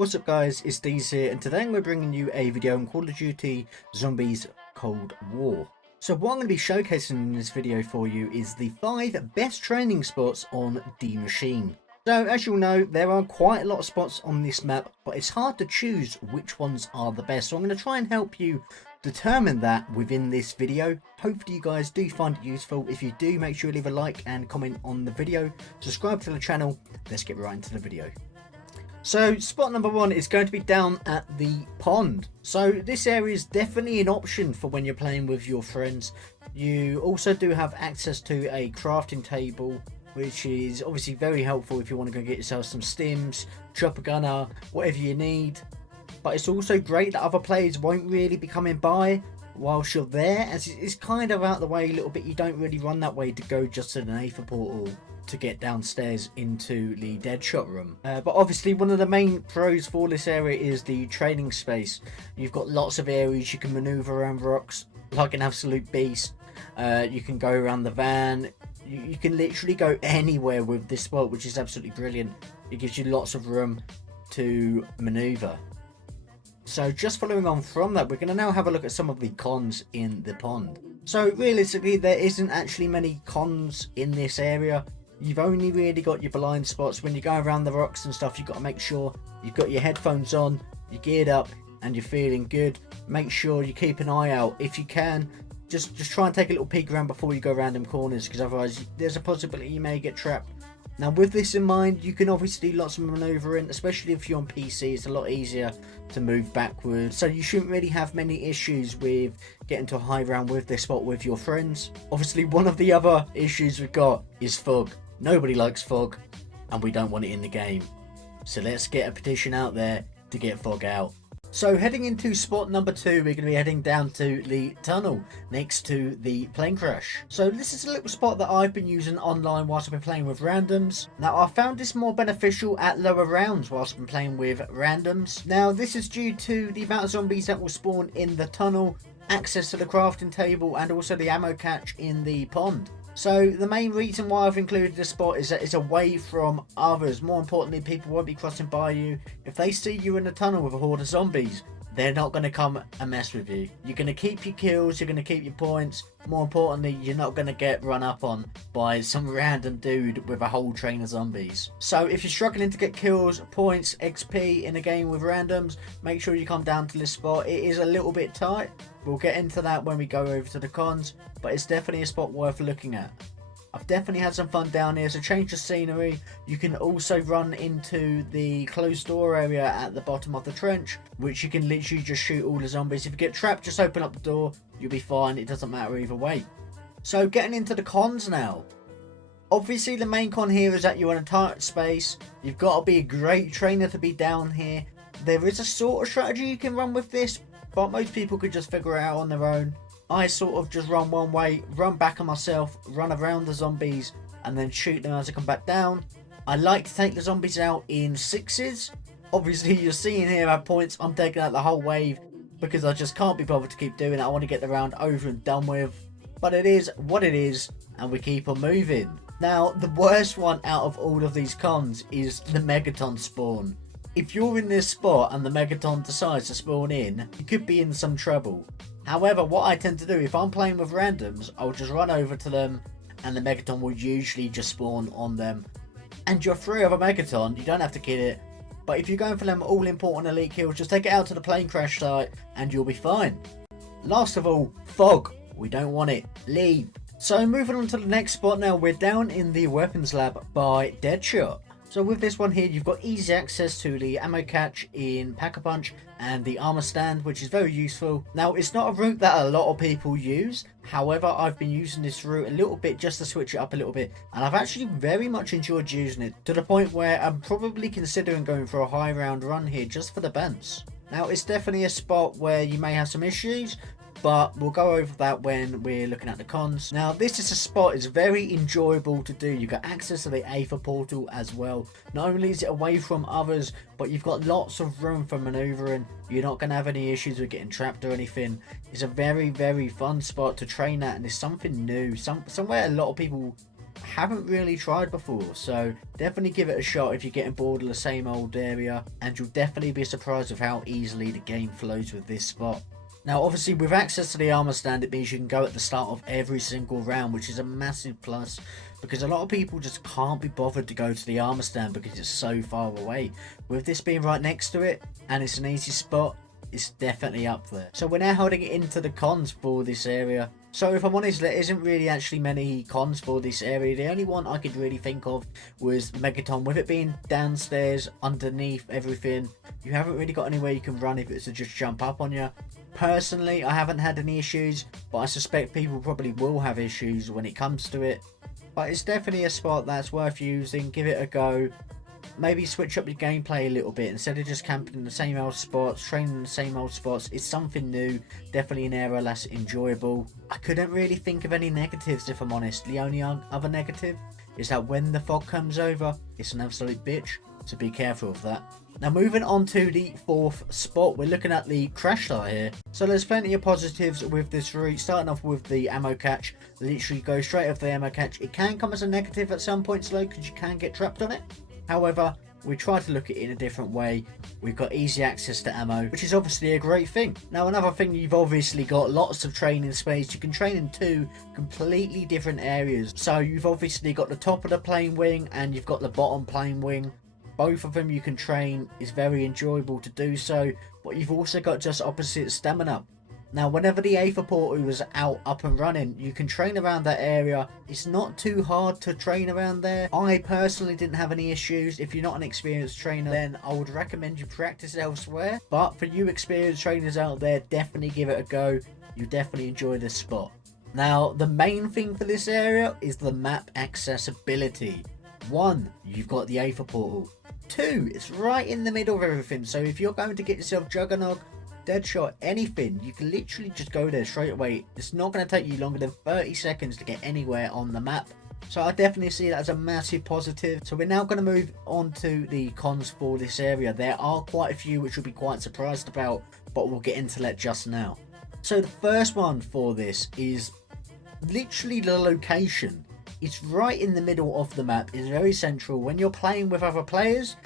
What's up guys, it's Deaz here, and today we're bringing you a video on Call of Duty Zombies Cold War. So what I'm going to be showcasing in this video for you is the 5 best training spots on Die Maschine. So as you'll know, there are quite a lot of spots on this map, but it's hard to choose which ones are the best. So I'm going to try and help you determine that within this video. Hopefully you guys do find it useful. If you do, make sure you leave a like and comment on the video. Subscribe to the channel. Let's get right into the video. So spot number 1 is going to be down at the pond. So this area is definitely an option for when you're playing with your friends. You also do have access to a crafting table, which is obviously very helpful if you want to go get yourself some stims, chopper gunner, whatever you need. But it's also great that other players won't really be coming by whilst you're there, as it's kind of out the way a little bit. You don't really run that way to go just to the Nathan portal to get downstairs into the Deadshot room. But obviously one of the main pros for this area is the training space. You've got lots of areas you can maneuver around rocks like an absolute beast. You can go around the van. You can literally go anywhere with this spot, which is absolutely brilliant. It gives you lots of room to maneuver. So just following on from that, we're going to now have a look at some of the cons in the pond. So realistically, there isn't actually many cons in this area. You've only really got your blind spots. When you go around the rocks and stuff, you've got to make sure you've got your headphones on, you're geared up, and you're feeling good. Make sure you keep an eye out. If you can, just try and take a little peek around before you go around them corners, because otherwise there's a possibility you may get trapped. Now with this in mind, you can obviously do lots of maneuvering, especially if you're on PC. It's a lot easier to move backwards, so you shouldn't really have many issues with getting to a high ground with this spot with your friends. Obviously one of the other issues we've got is fog. Nobody likes fog, and we don't want it in the game. So let's get a petition out there to get fog out. So heading into spot number 2, we're going to be heading down to the tunnel next to the plane crash. So this is a little spot that I've been using online whilst I've been playing with randoms. Now I found this more beneficial at lower rounds whilst I've been playing with randoms. Now this is due to the amount of zombies that will spawn in the tunnel, access to the crafting table, and also the ammo catch in the pond. So the main reason why I've included this spot is that it's away from others. More importantly, people won't be crossing by you. If they see you in the tunnel with a horde of zombies, they're not going to come and mess with you. You're going to keep your kills, you're going to keep your points. More importantly, you're not going to get run up on by some random dude with a whole train of zombies. So if you're struggling to get kills, points, XP in a game with randoms, make sure you come down to this spot. It is a little bit tight. We'll get into that when we go over to the cons, but it's definitely a spot worth looking at. I've definitely had some fun down here, so change the scenery. You can also run into the closed door area at the bottom of the trench, which you can literally just shoot all the zombies. If you get trapped, just open up the door, you'll be fine. It doesn't matter either way. So getting into the cons now. Obviously the main con here is that you're in a tight space. You've got to be a great trainer to be down here. There is a sort of strategy you can run with this, but most people could just figure it out on their own. I sort of just run one way, run back on myself, run around the zombies, and then shoot them as I come back down. I like to take the zombies out in 6s. Obviously you're seeing here at points I'm taking out the whole wave because I just can't be bothered to keep doing it. I want to get the round over and done with. But it is what it is, and we keep on moving. Now the worst one out of all of these cons is the Megaton spawn. If you're in this spot and the Megaton decides to spawn in, you could be in some trouble. However, what I tend to do, if I'm playing with randoms, I'll just run over to them and the Megaton will usually just spawn on them. And you're free of a Megaton, you don't have to kill it. But if you're going for them all important elite kills, just take it out to the plane crash site and you'll be fine. Last of all, fog. We don't want it. Leave. So moving on to the next spot now, we're down in the weapons lab by Deadshot. So with this one here, you've got easy access to the ammo catch in Pack-a-Punch and the armor stand, which is very useful. Now, it's not a route that a lot of people use. However, I've been using this route a little bit just to switch it up a little bit. And I've actually very much enjoyed using it to the point where I'm probably considering going for a high round run here just for the bounce. Now, it's definitely a spot where you may have some issues, but we'll go over that when we're looking at the cons. Now this is a spot, it's very enjoyable to do. You've got access to the Aether portal as well. Not only is it away from others, but you've got lots of room for maneuvering. You're not going to have any issues with getting trapped or anything. It's a very fun spot to train at, and it's something new, somewhere a lot of people haven't really tried before, so definitely give it a shot if you're getting bored of the same old area, and you'll definitely be surprised with how easily the game flows with this spot. Now obviously with access to the armor stand, it means you can go at the start of every single round, which is a massive plus, because a lot of people just can't be bothered to go to the armor stand because it's so far away. With this being right next to it and it's an easy spot, it's definitely up there. So we're now heading into the cons for this area. So if I'm honest, there isn't really actually many cons for this area. The only one I could really think of was Megaton. With it being downstairs, underneath everything, you haven't really got anywhere you can run if it's to just jump up on you. Personally, I haven't had any issues, but I suspect people probably will have issues when it comes to it. But it's definitely a spot that's worth using. Give it a go. Maybe switch up your gameplay a little bit. Instead of just camping in the same old spots, training in the same old spots, it's something new. Definitely an area less enjoyable. I couldn't really think of any negatives if I'm honest. The only other negative is that when the fog comes over, it's an absolute bitch. So be careful of that. Now moving on to the fourth spot, we're looking at the crash site here. So there's plenty of positives with this route. Starting off with the ammo catch, literally go straight off the ammo catch. It can come as a negative at some points though, because you can get trapped on it. However, we try to look at it in a different way. We've got easy access to ammo, which is obviously a great thing. Now another thing, you've obviously got lots of training space. You can train in two completely different areas. So you've obviously got the top of the plane wing and you've got the bottom plane wing. Both of them you can train. It's very enjoyable to do so, but you've also got just opposite stamina. Now whenever the Aether portal is up and running, you can train around that area. It's not too hard to train around there. I personally didn't have any issues. If you're not an experienced trainer, then I would recommend you practice elsewhere. But for you experienced trainers out there, definitely give it a go. You definitely enjoy this spot. Now the main thing for this area is the map accessibility. 1, you've got the Aether portal. 2, it's right in the middle of everything. So if you're going to get yourself Juggernog, Deadshot, anything, you can literally just go there straight away. It's not going to take you longer than 30 seconds to get anywhere on the map. So I definitely see that as a massive positive. So we're now going to move on to the cons for this area. There are quite a few which you'll be quite surprised about, but we'll get into that just now. So the first one for this is literally the location. It's right in the middle of the map. It's very central. When you're playing with other players,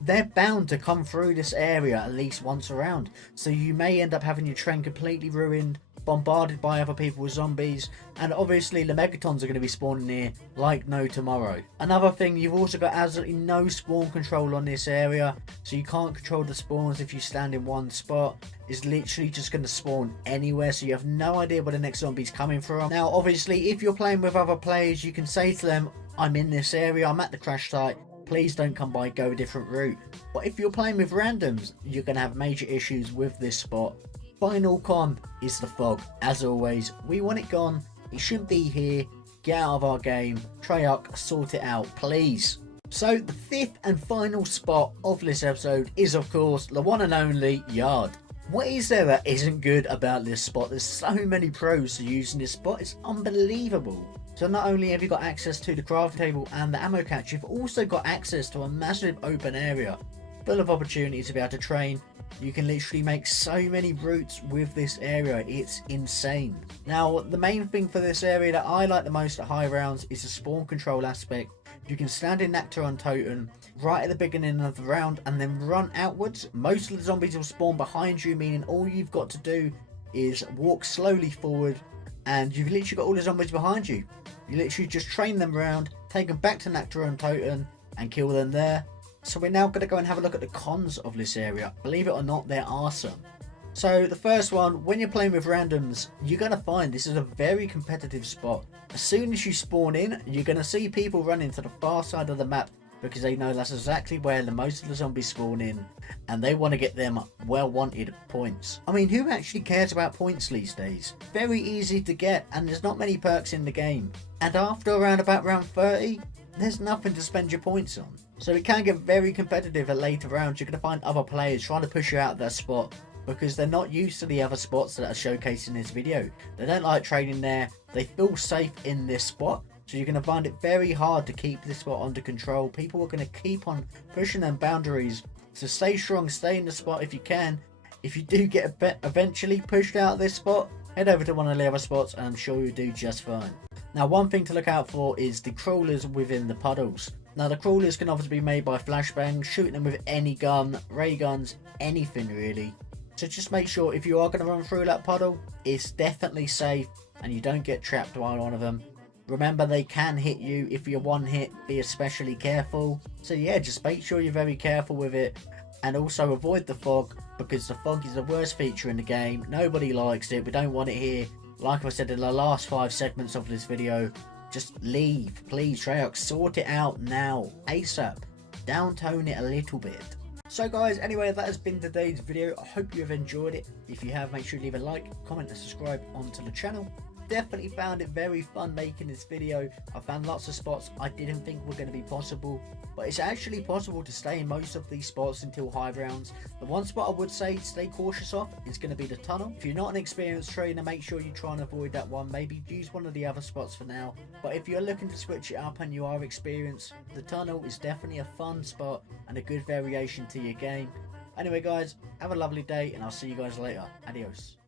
they're bound to come through this area at least once around. So you may end up having your train completely ruined, bombarded by other people with zombies, and obviously the Megatons are going to be spawning here like no tomorrow. Another thing, you've also got absolutely no spawn control on this area, so you can't control the spawns if you stand in one spot. It's literally just going to spawn anywhere, so you have no idea where the next zombie's coming from. Now obviously if you're playing with other players, you can say to them, I'm in this area, I'm at the crash site, please don't come by, go a different route. But if you're playing with randoms, you're going to have major issues with this spot. Final con is the fog. As always, we want it gone. It shouldn't be here. Get out of our game. Treyarch, sort it out, please. So the fifth and final spot of this episode is of course the one and only Yard. What is there that isn't good about this spot? There's so many pros to using this spot, it's unbelievable. So not only have you got access to the craft table and the ammo catch, you've also got access to a massive open area full of opportunities to be able to train. You can literally make so many routes with this area, it's insane. Now the main thing for this area that I like the most at high rounds is the spawn control aspect. You can stand in Nectaron Totem right at the beginning of the round and then run outwards. Most of the zombies will spawn behind you, meaning all you've got to do is walk slowly forward and you've literally got all the zombies behind you. You literally just train them around, take them back to Nectaron Totem and kill them there. So we're now going to go and have a look at the cons of this area. Believe it or not, there are some. So the first one, when you're playing with randoms, you're going to find this is a very competitive spot. As soon as you spawn in, you're going to see people running to the far side of the map because they know that's exactly where most of the zombies spawn in and they want to get them well wanted points. I mean, who actually cares about points these days? Very easy to get and there's not many perks in the game. And after around about round 30, there's nothing to spend your points on. So it can get very competitive at later rounds. You're going to find other players trying to push you out of their spot because they're not used to the other spots that are showcased in this video. They don't like trading there. They feel safe in this spot. So you're going to find it very hard to keep this spot under control. People are going to keep on pushing them boundaries. So stay strong, stay in the spot if you can. If you do get eventually pushed out of this spot, head over to one of the other spots and I'm sure you'll do just fine. Now one thing to look out for is the crawlers within the puddles. Now the crawlers can obviously be made by flashbangs, shooting them with any gun, ray guns, anything really. So just make sure if you are going to run through that puddle, it's definitely safe and you don't get trapped by one of them. Remember, they can hit you if you're one hit, be especially careful. So yeah, just make sure you're very careful with it. And also avoid the fog, because the fog is the worst feature in the game. Nobody likes it, we don't want it here. Like I said in the last 5 segments of this video, just leave, please. Treyarch, sort it out now, ASAP. Downtone it a little bit. So guys, anyway, that has been today's video. I hope you have enjoyed it. If you have, make sure you leave a like, comment and subscribe onto the channel. Definitely found it very fun making this video. I found lots of spots I didn't think were going to be possible, but it's actually possible to stay in most of these spots until high rounds. The one spot I would say stay cautious of is going to be the tunnel. If you're not an experienced trainer, make sure you try and avoid that one. Maybe use one of the other spots for now, but if you're looking to switch it up and you are experienced, the tunnel is definitely a fun spot and a good variation to your game. Anyway guys, have a lovely day and I'll see you guys later. Adios.